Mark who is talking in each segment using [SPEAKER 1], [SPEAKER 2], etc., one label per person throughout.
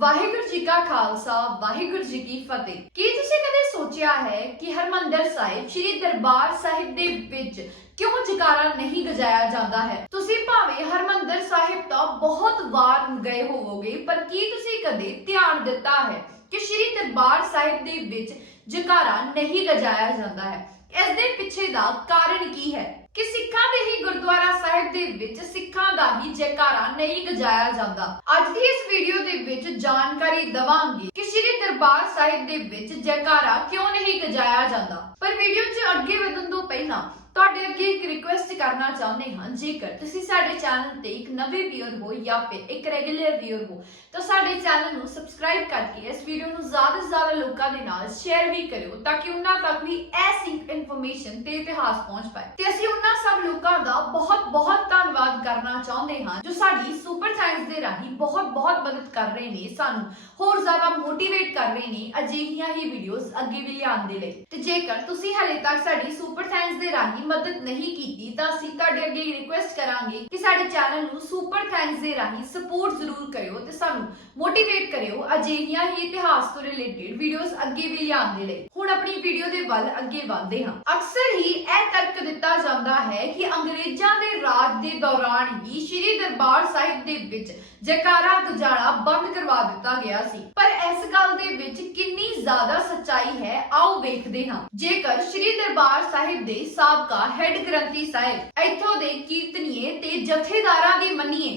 [SPEAKER 1] ਵਾਹਿਗੁਰੂ ਜੀ ਕਾ ਖਾਲਸਾ, ਵਾਹਿਗੁਰੂ ਜੀ ਕੀ ਫਤਿਹ। ਕੀ ਤੁਸੀਂ ਕਦੇ ਸੋਚਿਆ ਹੈ ਕਿ ਹਰਮੰਦਰ ਸਾਹਿਬ, ਸ੍ਰੀ ਦਰਬਾਰ ਸਾਹਿਬ ਦੇ ਵਿੱਚ ਕਿਉਂ ਜਕਾਰਾ ਨਹੀਂ ਗਜਾਇਆ ਜਾਂਦਾ ਹੈ? ਤੁਸੀਂ ਭਾਵੇਂ ਹਰਮੰਦਰ ਸਾਹਿਬ ਤਾਂ ਬਹੁਤ ਵਾਰ ਗਏ ਹੋਵੋਗੇ, ਪਰ ਕੀ ਤੁਸੀਂ ਕਦੇ ਧਿਆਨ ਦਿੱਤਾ ਹੈ ਕਿ ਸ੍ਰੀ ਦਰਬਾਰ ਸਾਹਿਬ ਦੇ ਵਿੱਚ ਜਕਾਰਾ ਨਹੀਂ ਗਜਾਇਆ ਜਾਂਦਾ ਹੈ? ਇਸ ਦੇ ਪਿੱਛੇ ਦਾ ਕਾਰਨ ਕੀ ਹੈ? ਕਿ ਸਿੱਖਾਂ ਦੇ ਹੀ ਗੁਰਦੁਆਰਾ ਸਾਹਿਬ ਦੇ ਵਿੱਚ ਸਿੱਖਾਂ ਦਾ ਹੀ ਜੈਕਾਰਾ ਨਹੀਂ ਗਜਾਇਆ ਜਾਂਦਾ। ਅੱਜ ਦੀ ਇਸ ਵੀਡੀਓ ਦੇ ਵਿੱਚ ਜਾਣਕਾਰੀ ਦਵਾਂਗੇ ਕਿ ਸ੍ਰੀ ਦਰਬਾਰ ਸਾਹਿਬ ਦੇ ਵਿੱਚ ਜੈਕਾਰਾ ਕਿਉਂ ਨਹੀਂ ਗਜਾਇਆ ਜਾਂਦਾ। ਪਰ ਵੀਡੀਓ 'ਚ ਅੱਗੇ ਵਧਣ ਤੋਂ ਪਹਿਲਾਂ ਤੁਹਾਡੇ ਅੱਗੇ ਇੱਕ ਰਿਕੁਐਸਟ ਕਰਨਾ ਚਾਹੁੰਦੇ ਹਾਂ। ਜੇਕਰ ਤੁਸੀਂ ਸਾਡੇ ਚੈਨਲ ਤੇ ਇੱਕ ਨਵੇਂ ਵੀਅਰ ਹੋ ਜਾਂ ਫਿਰ ਇੱਕ ਰੈਗੂਲਰ ਵੀਅਰ ਹੋ, ਤਾਂ ਸਾਡੇ ਚੈਨਲ ਨੂੰ ਸਬਸਕ੍ਰਾਈਬ ਕਰਕੇ ਇਸ ਵੀਡੀਓ ਨੂੰ ਜ਼ਿਆਦਾ ਤੋਂ ਜ਼ਿਆਦਾ ਲੋਕਾਂ ਦੇ ਨਾਲ ਸ਼ੇਅਰ ਵੀ ਕਰਿਓ, ਤਾਂ ਕਿ ਉਹਨਾਂ ਤੱਕ ਵੀ ਐਸੀ ਇਨਫੋਰਮੇਸ਼ਨ ਤੇ ਇਤਿਹਾਸ ਪਹੁੰਚ ਪਾਏ। ਤੇ ਅਸੀਂ ਉਹਨਾਂ ਸਭ ਲੋਕਾਂ ਦਾ ਬਹੁਤ ਬਹੁਤ ਧੰਨਵਾਦ ਕਰਨਾ ਚਾਹੁੰਦੇ ਹਾਂ, ਜੋ ਸਾਡੀ ਸੁਪਰ ਸਾਇੰਸ ਦੇ ਰਾਹੀਂ ਬਹੁਤ ਬਹੁਤ ਮਦਦ ਕਰ ਰਹੇ ਨੇ ਸਾਨੂੰ। ਹੋਰ ਜ਼ਿਆਦਾ ਮੋਟੀਵੇਟ ਕਰ ਰਹੇ ਨੇ ਅਜਿਹੀਆਂ ਹੀ ਵੀਡੀਓਜ਼ ਅੱਗੇ ਵੀ ਲਿਆਉਣ ਦੇ ਲਈ। ਤੇ ਜੇਕਰ ਤੁਸੀਂ ਹਲੇ ਤੱਕ ਸਾਡੀ ਸੁਪਰ ਸਾਇੰਸ ਦੇ ਰਾਹੀਂ ਮਦਦ ਨਹੀਂ ਕੀਤੀ, ਤਾਂ ਅਸੀਂ ਤੁਹਾਡੇ ਅੱਗੇ ਰਿਕੁਐਸਟ ਕਰਾਂਗੇ ਕਿ ਸਾਡੇ ਚੈਨਲ ਨੂੰ ਸੁਪਰ ਥੈਂਕਸ ਦੇ ਰਾਹੀਂ ਸਪੋਰਟ ਜ਼ਰੂਰ ਕਰਿਓ ਤੇ ਸਾਨੂੰ ਮੋਟੀਵੇਟ ਕਰਿਓ ਅਜਿਹੀਆਂ ਹੀ ਇਤਿਹਾਸ ਤੋਂ ਰਿਲੇਟਡ ਵੀਡੀਓਜ਼ ਅੱਗੇ ਵੀ ਲਿਆਉਣ ਦੇ ਲਈ। ਹੁਣ ਆਪਣੀ ਵੀਡੀਓ ਦੇ ਵੱਲ ਅੱਗੇ ਵਧਦੇ ਹਾਂ। ਅਕਸਰ ਹੀ ਇਹ ਤਰਕ ਦਿੱਤਾ ਜਾਂਦਾ ਹੈ ਕਿ ਅੰਗਰੇਜ਼ਾਂ ਦੇ ਰਾਜ ਦੇ ਦੌਰਾਨ ਹੀ ਸ੍ਰੀ ਦਰਬਾਰ ਸਾਹਿਬ ਦੇ ਵਿੱਚ ਜਕਾਰਾ ਗਜਾਣਾ ਬੰਦ ਕਰਵਾ ਦਿੱਤਾ ਗਿਆ ਸੀ। ਪਰ ਇਸ ਗੱਲ ਦੇ ਵਿੱਚ ਜ਼ਿਆਦਾ ਸੱਚਾਈ ਹੈ, ਆਓ ਵੇਖਦੇ ਹਾਂ। ਜੇਕਰ ਸ੍ਰੀ ਦਰਬਾਰ ਸਾਹਿਬ ਦੇ ਸਾਬਕਾ ਹੈੱਡ ਗ੍ਰੰਥੀ ਸਾਹਿਬ ਇੱਥੋਂ ਦੇ ਕੀਰਤਨੀਏ ਤੇ ਜਥੇਦਾਰਾਂ ਦੀ ਮੰਨੀਏ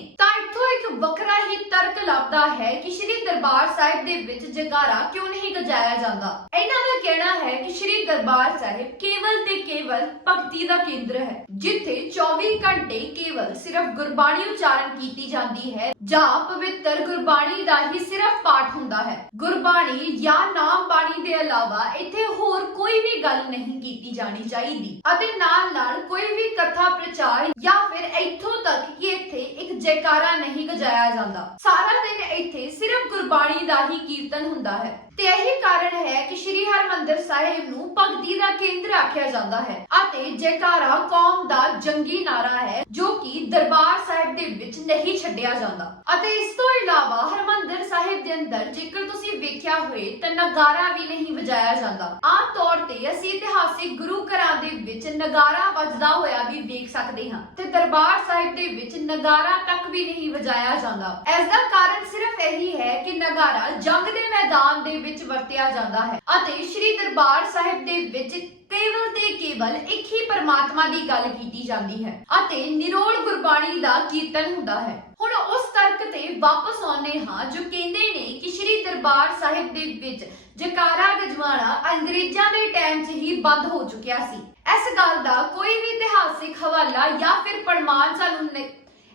[SPEAKER 1] ਇੱਕ ਵੱਖਰਾ ਹੀ ਤਰਕ ਲੱਭਦਾ ਹੈ ਕਿ ਸ੍ਰੀ ਦਰਬਾਰ ਸਾਹਿਬ ਦੇ ਵਿੱਚ ਜੈਕਾਰਾ ਕਿਉਂ ਨਹੀਂ ਗਜਾਇਆ ਜਾਂਦਾ? ਇਹਨਾਂ ਦਾ ਕਹਿਣਾ ਹੈ ਕਿ ਸ੍ਰੀ ਦਰਬਾਰ ਸਾਹਿਬ ਕੇਵਲ ਤੇ ਕੇਵਲ ਭਗਤੀ ਦਾ ਕੇਂਦਰ ਹੈ, ਜਿੱਥੇ 24 ਘੰਟੇ ਕੇਵਲ ਸਿਰਫ ਗੁਰਬਾਣੀ ਉਚਾਰਨ ਕੀਤੀ ਜਾਂਦੀ ਹੈ ਜਾਂ ਪਵਿੱਤਰ ਗੁਰਬਾਣੀ ਦਾ ਹੀ ਸਿਰਫ ਪਾਠ ਹੁੰਦਾ ਹੈ। ਗੁਰਬਾਣੀ ਜਾਂ ਨਾਮ ਬਾਣੀ ਦੇ ਇਲਾਵਾ ਇੱਥੇ ਹੋਰ ਕੋਈ ਵੀ ਗੱਲ ਨਹੀਂ ਕੀਤੀ ਜਾਣੀ ਚਾਹੀਦੀ ਅਤੇ ਨਾਲ ਨਾਲ ਕੋਈ ਵੀ ਕਥਾ ਪ੍ਰਚਾਰ ਜਾਂ ਫਿਰ ਇੱਥੋਂ ਤੱਕ ਕਿ ਇੱਥੇ ਇੱਕ ਜੈਕਾਰਾ ਨਹੀਂ ਗਜਾਇਆ ਜਾਂਦਾ। ਸਾਰਾ ਦਿਨ ਇੱਥੇ ਸਿਰਫ ਗੁਰਬਾਣੀ ਦਾ ਹੀ ਕੀਰਤਨ ਹੁੰਦਾ ਹੈ। ਤੇ ਇਹੀ ਕਾਰਨ ਹੈ ਕਿ ਸ੍ਰੀ ਹਰਮੰਦਰ ਸਾਹਿਬ ਨੂੰ ਭਗਤੀ ਦਾ ਕੇਂਦਰ ਆਖਿਆ ਜਾਂਦਾ ਹੈ ਅਤੇ ਜੈਕਾਰਾ ਕੌਮ ਦਾ ਜੰਗੀ ਨਾਰਾ ਹੈ, ਜੋ ਕਿ ਦਰਬਾਰ ਸਾਹਿਬ ਦੇ ਵਿੱਚ ਨਹੀਂ ਛੱਡਿਆ ਜਾਂਦਾ। ਅਤੇ ਇਸ ਤੋਂ ਇਲਾਵਾ ਹਰਮੰਦਰ ਸਾਹਿਬ ਦੇ ਅੰਦਰ ਜੇਕਰ ਤੁਸੀਂ ਵੇਖਿਆ ਹੋਏ ਤਾਂ ਨਗਾਰਾ ਵੀ ਨਹੀਂ ਵਜਾਇਆ ਜਾਂਦਾ। ਆਮ ਤੌਰ ਤੇ ਅਸੀਂ ਇਤਿਹਾਸਿਕ ਗੁਰੂ ਘਰਾਂ ਵਿੱਚ ਨਗਾਰਾ ਵੱਜਦਾ ਹੋਇਆ ਵੀ ਦੇਖ ਸਕਦੇ ਹਾਂ। ਤੇ ਦਰਬਾਰ ਸਾਹਿਬ ਦੇ ਵਿੱਚ ਨਗਾਰਾ ਤੱਕ ਵੀ ਨਹੀਂ ਵਜਾਇਆ ਜਾਂਦਾ। ਇਸ ਦਾ ਕਾਰਨ ਸਿਰਫ ਇਹੀ ਹੈ ਕਿ ਨਗਾਰਾ ਜੰਗ ਦੇ ਮੈਦਾਨ ਦੇ ਵਿੱਚ ਵਰਤਿਆ ਜਾਂਦਾ ਹੈ ਅਤੇ ਸ੍ਰੀ ਦਰਬਾਰ ਸਾਹਿਬ ਦੇ ਵਿੱਚ ਕੇਵਲ ਤੇ ਕੇਵਲ ਇੱਕ ਹੀ ਪਰਮਾਤਮਾ ਦੀ ਗੱਲ ਕੀਤੀ ਜਾਂਦੀ ਹੈ ਅਤੇ ਨਿਰੋਲ ਗੁਰਬਾਣੀ ਦਾ ਕੀਰਤਨ ਹੁੰਦਾ ਹੈ। ਹੁਣ ਉਸ ਤਰਕ ਤੇ ਵਾਪਸ ਆਉਂਦੇ ਹਾਂ ਜੋ ਕਹਿੰਦੇ ਨੇ ਕਿ ਸ੍ਰੀ ਦਰਬਾਰ ਸਾਹਿਬ ਦੇ ਵਿੱਚ ਜਕਾਰਾ ਗਜਵਾਣਾ ਅੰਗਰੇਜ਼ਾਂ ਦੇ ਟਾਈਮ 'ਚ ਹੀ ਬੰਦ ਹੋ ਚੁੱਕਿਆ ਸੀ। ਇਸ ਗੱਲ ਦਾ ਕੋਈ ਵੀ ਇਤਿਹਾਸਿਕ ਹਵਾਲਾ ਜਾਂ ਫਿਰ ਪ੍ਰਮਾਣ ਸਾਨੂੰ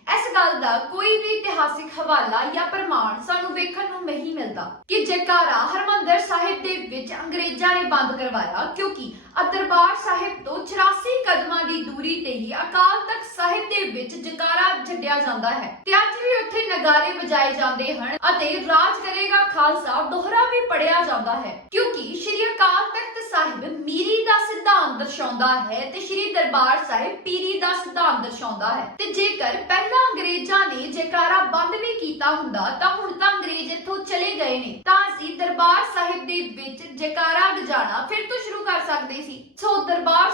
[SPEAKER 1] ਇਸ ਗੱਲ ਦਾ ਕੋਈ ਵੀ ਇਤਿਹਾਸਿਕ ਹਵਾਲਾ ਜਾਂ ਪ੍ਰਮਾਣ ਸਾਨੂੰ ਵੇਖਣ ਨੂੰ ਨਹੀਂ ਮਿਲਦਾ ਕਿ ਜੈਕਾਰਾ ਹਰਮੰਦਰ ਸਾਹਿਬ ਦੇ ਵਿੱਚ ਅੰਗਰੇਜ਼ਾਂ ਨੇ ਬੰਦ ਕਰਵਾਇਆ, ਕਿਉਂਕਿ ਦਰਬਾਰ ਸਾਹਿਬ ਤੋਂ 84 ਕਦਮਾਂ ਦੀ ਦੂਰੀ ਤੇ ਹੀ ਅਕਾਲ ਤਖਤ ਸਾਹਿਬ ਦੇ ਵਿੱਚ ਜਕਾਰਾ ਛੱਡਿਆ ਜਾਂਦਾ ਹੈ ਤੇ ਅੱਜ ਵੀ ਉੱਥੇ ਨਗਾਰੇ ਵਜਾਏ ਜਾਂਦੇ ਹਨ ਅਤੇ ਰਾਜ ਕਰੇਗਾ ਖਾਲਸਾ, ਦੋਹਰਾ ਵੀ ਪੜਿਆ ਜਾਂਦਾ ਹੈ, ਕਿਉਂਕਿ ਸ਼੍ਰੀ ਅਕਾਲ ਤਖਤ ਸਾਹਿਬ ਮੀਰੀ ਦਾ ਸਿਧਾਂਤ ਦਰਸਾਉਂਦਾ ਹੈ ਤੇ ਸ਼੍ਰੀ ਦਰਬਾਰ ਸਾਹਿਬ ਪੀਰੀ ਦਾ ਸਿਧਾਂਤ ਦਰਸਾਉਂਦਾ ਹੈ। ਤੇ ਜੇਕਰ ਪਹਿਲਾਂ ਅੰਗਰੇਜ਼ਾਂ ਨੇ ਜੈਕਾਰਾ ਬੰਦ ਵੀ ਕੀਤਾ ਹੁੰਦਾ, ਤਾਂ ਹੁਣ ਤਾਂ ਅੰਗਰੇਜ਼ ਇੱਥੋਂ ਚਲੇ ਗਏ ਨੇ। ਤਾਂ ਅਸੀਂ ਦਰਬਾਰ ਸਾਹਿਬ ਦੇ ਵਿੱਚ ਜੈਕਾਰਾ ਗਜਾਣਾ ਫਿਰ ਤੋਂ ਸ਼ੁਰੂ ਕਰ ਸਕਦੇ ਸੀ। ਸੋ ਦਰਬਾਰ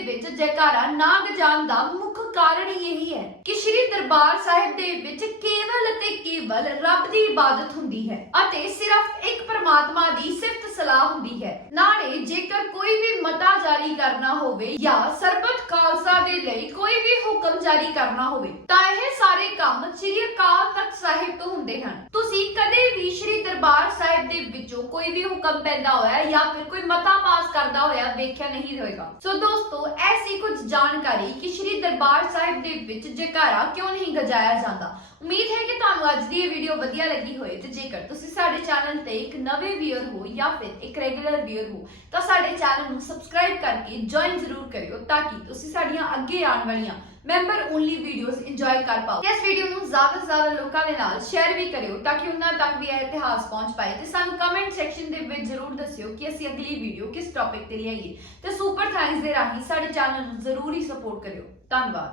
[SPEAKER 1] ਵਿੱਚ ਜੈਕਾਰਾ ਨਾ ਗਜਾਣ ਦਾ ਮੁੱਖ ਕਾਰਨ ਇਹੀ ਹੈ ਕਿ ਸ਼੍ਰੀ ਦਰਬਾਰ ਸਾਹਿਬ ਦੇ ਵਿੱਚ ਕੇਵਲ ਅਤੇ ਕੇਵਲ ਰੱਬ ਦੀ ਇਬਾਦਤ ਹੁੰਦੀ ਹੈ ਅਤੇ ਸਿਰਫ ਇੱਕ ਪਰਮਾਤਮਾ ਦੀ ਸਿਫਤ ਸਲਾਹ ਹੁੰਦੀ ਹੈ। ਨਾਲੇ ਜੇਕਰ ਕੋਈ ਵੀ ਮਤਾ ਜਾਰੀ ਕਰਨਾ ਹੋਵੇ ਜਾਂ ਸਰਬਤ ਖਾਲਸਾ ਦੇ ਲਈ ਕੋਈ ਵੀ ਹੁਕਮ ਜਾਰੀ ਕਰਨਾ ਹੋਵੇ, ਤਾਂ ਇਹ ਸਾਰੇ ਕੰਮ ਸ੍ਰੀ ਅਕਾਲ ਤਖਤ ਸਾਹਿਬ ਤੋਂ ਹੁੰਦੇ ਹਨ। ਤੁਸੀਂ ਕਦੇ ਵੀ ਸ੍ਰੀ ਦਰਬਾਰ ਸਾਹਿਬ ਦੇ ਵਿੱਚੋਂ ਕੋਈ ਵੀ ਹੁਕਮ ਪੈਂਦਾ ਹੋਇਆ ਜਾਂ ਫਿਰ ਕੋਈ ਮਤਾ ਪਾਸ ਕਰਦਾ ਹੋਇਆ ਵੇਖਿਆ ਨਹੀਂ ਹੋਏਗਾ। ਸੋ ਦੋਸਤੋ, ਐਸੀ ਕੁਝ ਜਾਣਕਾਰੀ ਕਿ ਸ੍ਰੀ ਦਰਬਾਰ ਸਾਹਿਬ ਦੇ ਵਿੱਚ ਜੈਕਾਰਾ ਕਿਉਂ ਨਹੀਂ ਗਜਾਇਆ ਜਾਂਦਾ? ਉਮੀਦ ਹੈ ਕਿ ਤੁਹਾਨੂੰ ਅੱਜ ਦੀ ਇਹ ਵੀਡੀਓ ਵਧੀਆ ਲੱਗੀ ਹੋਵੇ ਤੇ ਜੇਕਰ ਤੁਸੀਂ ਸਾਡੇ ਚੈਨਲ ਤੇ ਇੱਕ ਨਵੇਂ ਵੀਅਰ ਹੋ ਜਾਂ ਫਿਰ ਇੱਕ ਰੈਗੂਲਰ ਵੀਅਰ ਹੋ, ਤਾਂ ਸਾਡੇ ਚੈਨਲ ਨੂੰ ਸਬਸਕ੍ਰਾਈਬ ਕਰਕੇ ਜੁਆਇਨ ਜ਼ਰੂਰ ਕਰਿਓ ਤਾਂ ਕਿ ਤੁਸੀਂ ਸਾਡੀਆਂ ਅੱਗੇ ਆਉਣ ਵਾਲੀਆਂ ਮੈਂ ਮੈਂਬਰ ਓਨਲੀ ਵੀਡੀਓਜ਼ ਇੰਜੋਏ ਕਰ ਪਾਓ। ਇਸ ਵੀਡੀਓ ਨੂੰ ਜ਼ਿਆਦਾ ਤੋਂ ਜ਼ਿਆਦਾ ਲੋਕਾਂ ਦੇ ਨਾਲ ਸ਼ੇਅਰ ਵੀ ਕਰਿਓ ਤਾਂ ਕਿ ਉਹਨਾਂ ਤੱਕ ਵੀ ਇਹ ਇਤਿਹਾਸ ਪਹੁੰਚ ਪਾਏ। ਤੇ ਸਾਨੂੰ ਕਮੈਂਟ ਸੈਕਸ਼ਨ ਦੇ ਵਿੱਚ ਜ਼ਰੂਰ ਦੱਸਿਓ ਕਿ ਅਸੀਂ ਅਗਲੀ ਵੀਡੀਓ ਕਿਸ ਟੌਪਿਕ ਤੇ ਲਿਆਈਏ। ਤੇ ਸੁਪਰ ਥੈਂਕਸ ਦੇ ਰਾਹੀਂ ਸਾਡੇ ਚੈਨਲ ਨੂੰ ਜ਼ਰੂਰ ਹੀ ਸਪੋਰਟ ਕਰਿਓ। ਧੰਨਵਾਦ।